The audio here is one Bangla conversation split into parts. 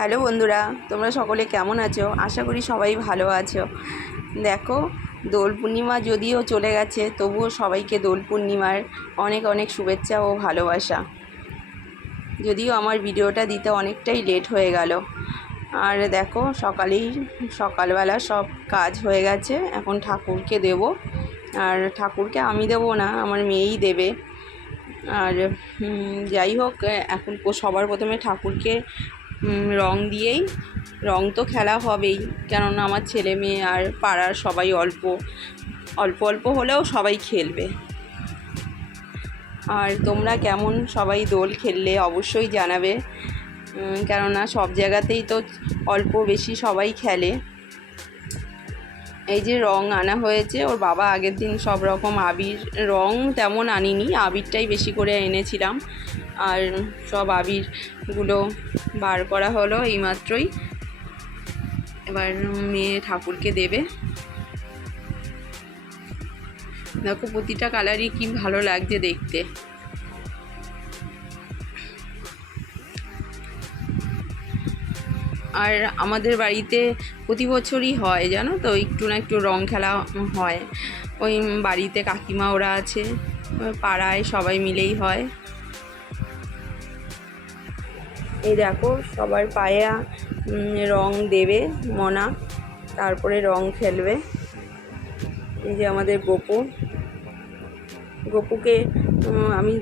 হ্যালো বন্ধুরা, তোমরা সকলে কেমন আছো? আশা করি সবাই ভালো আছো। দেখো, দোল পূর্ণিমা যদিও চলে গেছে, তবুও সবাইকে দোল পূর্ণিমার অনেক অনেক শুভেচ্ছা ও ভালোবাসা। যদিও আমার ভিডিওটা দিতে অনেকটাই লেট হয়ে গেল। আর দেখো, সকালবেলা সব কাজ হয়ে গেছে। এখন ঠাকুরকে দেব, আর ঠাকুরকে আমি দেবো না, আমার মেয়েই দেবে। আর যাই হোক, এখন সবার প্রথমে ঠাকুরকে রং দিয়েই, রং তো খেলা হবেই, কেননা আমার ছেলে মেয়ে আর পাড়ার সবাই অল্প অল্প হলেও সবাই খেলবে। আর তোমরা কেমন সবাই দোল খেললে অবশ্যই জানাবে, কেননা সব জায়গাতেই তো অল্প বেশি সবাই খেলে। এই যে রং আনা হয়েছে, ওর বাবা আগের দিন সব রকম আবির, রং তেমন আনিনি, আবিরটাই বেশি করে এনেছিলাম। আর সব আবিরগুলো বার করা হলো এইমাত্রই। এবার মেয়ে ঠাকুরকে দেবে। দেখো, প্রতিটা কালারই কি ভালো লাগছে দেখতে। আর আমাদের বাড়িতে প্রতি বছরই হয়, জানো তো, একটু না একটু রং খেলা হয়। ওই বাড়িতে কাকিমা ওরা আছে, পাড়ায় সবাই মিলেই হয়। এই দেখো, সবার পায়ে রং দেবে মনা, তারপরে রং খেলবে। এই যে আমাদের গপুকে আমি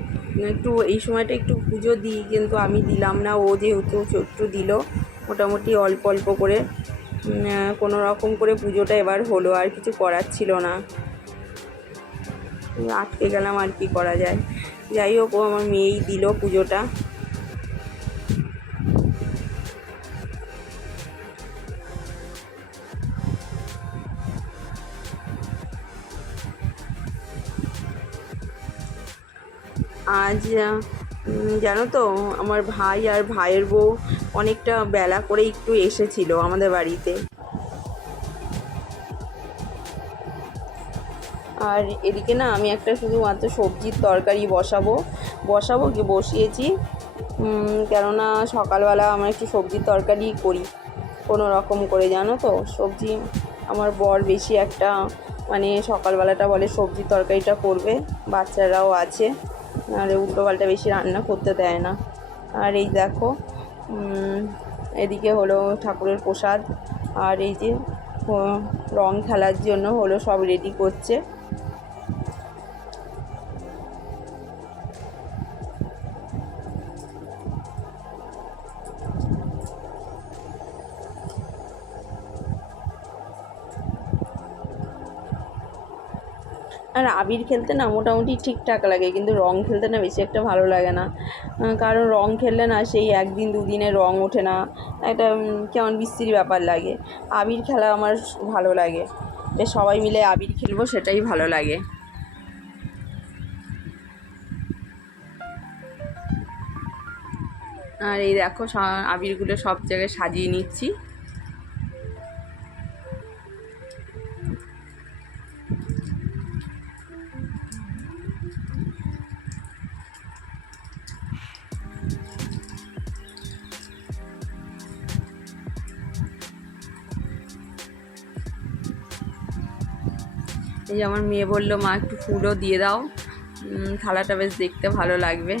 একটু এই সময়টা একটু পুজো দিই, কিন্তু আমি দিলাম না। ও যেহেতু একটু দিল, মোটামুটি অল্প অল্প করে কোনো রকম করে পুজোটা এবার হলো, আর কিছু করার ছিল না, আটকে গেলাম, আর কি করা যায়। যাই হোক, ও আমার মেয়েই দিল পুজোটা। আজ জানো তো, আমার ভাই আর ভাইয়ের বউ অনেকটা বেলা করে একটু এসেছিল আমাদের বাড়িতে। আর এদিকে না, আমি একটা শুধুমাত্র সবজির তরকারি বসিয়েছি, কেননা সকালবেলা আমরা একটু সবজির তরকারি করি কোনো রকম করে, জানো তো। সবজি আমার বর বেশি একটা, মানে সকালবেলাটা বলে সবজির তরকারিটা করবে, বাচ্চারাও আছে, আর উল্টোপাল্টা বেশি রান্না করতে দেয় না। আর এই দেখো, এদিকে হলো ঠাকুরের প্রসাদ, আর এই যে রং খেলার জন্য হলো সব রেডি করছে। আর আবির খেলতে না মোটামুটি ঠিকঠাক লাগে, কিন্তু রং খেলতে না বেশি একটা ভালো লাগে না। কারণ রং খেললে না সেই একদিন দুদিনে রং ওঠে না, একটা কেমন বিশ্রী ব্যাপার লাগে। আবির খেলা আমার ভালো লাগে, যে সবাই মিলে আবির খেলবো, সেটাই ভালো লাগে। আর এই দেখো, আবিরগুলো সব জায়গায় সাজিয়ে নিচ্ছি। এই যে আমার মেয়ে বললো, মা একটু ফুলও দিয়ে দাও, থালাটা বেশ দেখতে ভালো লাগবে।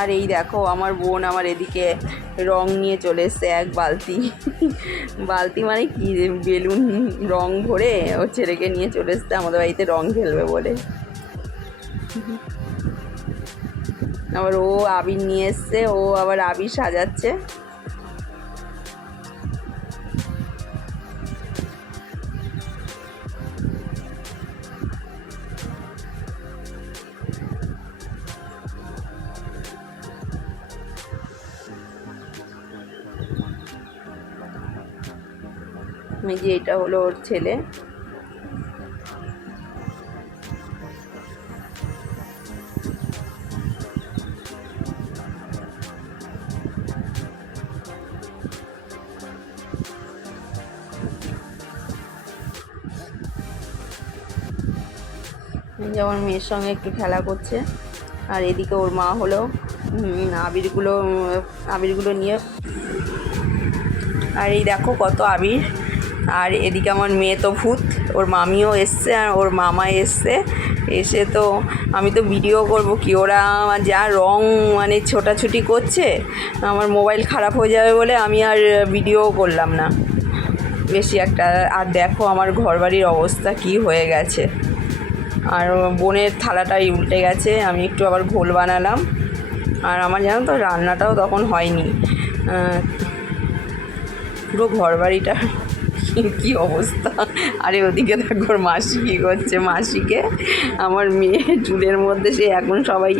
আর এই দেখো, আমার বোন আমার এদিকে রং নিয়ে চলে এসছে এক বালতি। বালতি মানে কি, বেলুন রং ভরে ওর ছেলেকে নিয়ে চলে এসছে আমাদের বাড়িতে রং খেলবে বলে। আবার ও আবির নিয়ে এসছে, ও আবার আবির সাজাচ্ছে। এই যে এটা হলো ওর ছেলে। আমার মেয়ের সঙ্গে একটু খেলা করছে। আর এদিকে ওর মা হলো আবিরগুলো নিয়ে, আর এই দেখো কত আবির। আর এদিকে আমার মেয়ে তো ভূত, ওর মামিও এসছে আর ওর মামা এসছে। এসে তো আমি তো ভিডিও করব কি, ওরা যা রং মানে ছোটাছুটি করছে, আমার মোবাইল খারাপ হয়ে যাবে বলে আমি আর ভিডিও করলাম না বেশি একটা। আর দেখো আমার ঘরবাড়ির অবস্থা কি হয়ে গেছে, আর বোনের থালাটাই উল্টে গেছে। আমি একটু আবার ঘোল বানালাম, আর আমার জানো তো রান্নাটাও তখন হয়নি। পুরো ঘরবাড়িটা কী অবস্থা। আরে ওদিকে দেখো মাসি কী করছে, মাসিকে আমার মেয়ে চুলের মধ্যে, সে এখন সবাই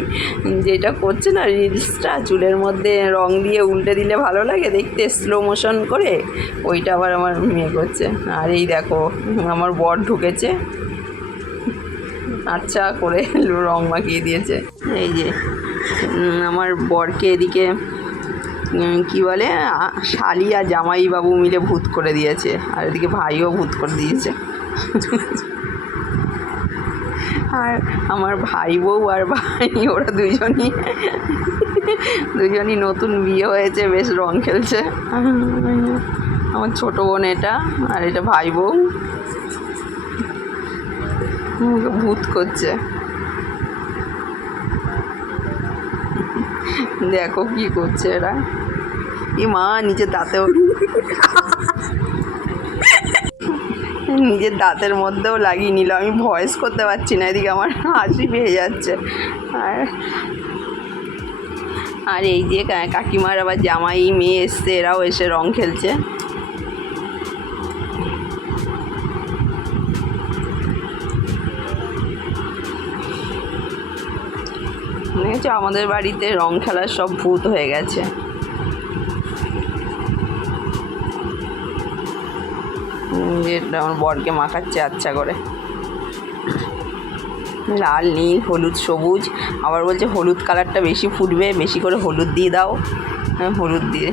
যেটা করছে না রিলসটা, চুলের মধ্যে রং দিয়ে উল্টে দিলে ভালো লাগে দেখতে স্লো মোশন করে, ওইটা আবার আমার মেয়ে করছে। আর এই দেখো আমার বর ঢুকেছে, আচ্ছা করে রং মাখিয়ে দিয়েছে। এই যে আমার বরকে এদিকে কী বলে শালি আর জামাইবাবু মিলে ভূত করে দিয়েছে, আর এদিকে ভাইও ভূত করে দিয়েছে। আর আমার ভাই বউ আর ভাই ওরা দুজনই নতুন বিয়ে হয়েছে, বেশ রং খেলছে। আমার ছোটো বোন এটা, আর এটা ভাই বউ ভূত করছে। দেখো কি করছে এরা। এ মা নিজের দাঁতের মধ্যেও লাগিয়ে নিল, আমি ভয়েস করতে পারছি না, এদিকে আমার হাসি পেয়ে যাচ্ছে। আর এই যে কাকিমার আবার জামাই মেয়ে এসছে, এরাও এসে রং খেলছে। দেখেছো আমাদের বাড়িতে রং খেলার সব ভূত হয়ে গেছে। যেটা আমার বরকে মাখাচ্ছে আচ্ছা করে, লাল নীল হলুদ সবুজ, আবার বলছে হলুদ কালারটা বেশি ফুটবে, বেশি করে হলুদ দিয়ে দাও। হলুদ দিয়ে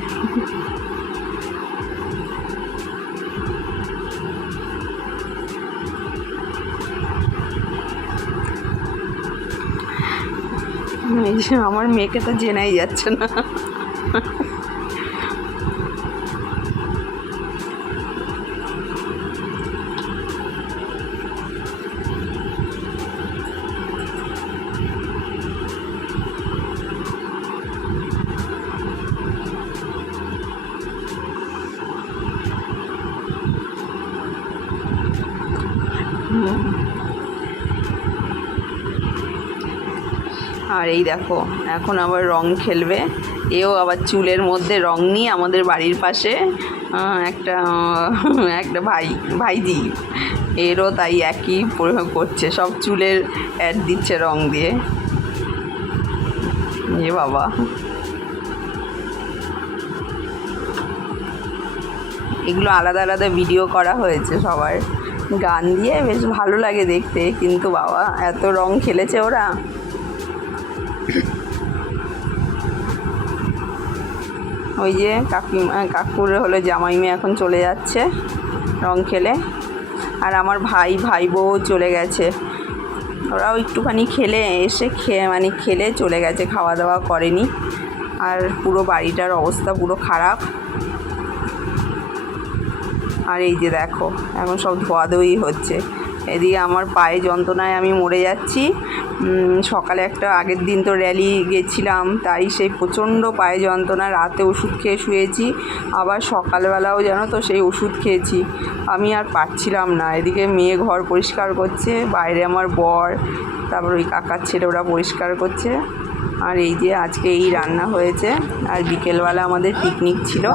আমার মেয়েকে তো জেনাই যাচ্ছে না। আর এই দেখো এখন আবার রং খেলবে, এও আবার চুলের মধ্যে রং নিয়ে আমাদের বাড়ির পাশে একটা ভাইজি, এরও তাই একই করছে, সব চুলের অ্যাড দিচ্ছে রং দিয়ে। এ বাবা, এগুলো আলাদা আলাদা ভিডিও করা হয়েছে সবার, গান দিয়ে বেশ ভালো লাগে দেখতে, কিন্তু বাবা এত রং খেলেছে ওরা। ওই যে কাকুর হলো জামাই মেয়ে এখন চলে যাচ্ছে রং খেলে, আর আমার ভাই বউ চলে গেছে, ওরাও একটুখানি খেলে এসে খেলে চলে গেছে, খাওয়া দাওয়া করেনি। আর পুরো বাড়িটার অবস্থা পুরো খারাপ। আর এই যে দেখো এখন সব ধোয়াধুয়ি হচ্ছে, এদিকে আমার পায়ে যন্ত্রণায় আমি মরে যাচ্ছি। সকালে আগের দিন তো র্যালি গেছিলাম, তাই সেই প্রচণ্ড পায়ে যন্ত্রণা, রাতে ওষুধ খেয়ে শুয়েছি, আবার সকালবেলাও জানো তো সেই ওষুধ খেয়েছি, আমি আর পারছিলাম না। এদিকে মেয়ে ঘর পরিষ্কার করছে, বাইরে আমার বর, তারপর ওই কাকার ছেলে ওরা পরিষ্কার করছে। আর এই যে আজকে এই রান্না হয়েছে, আর বিকেলবেলা আমাদের পিকনিক ছিল।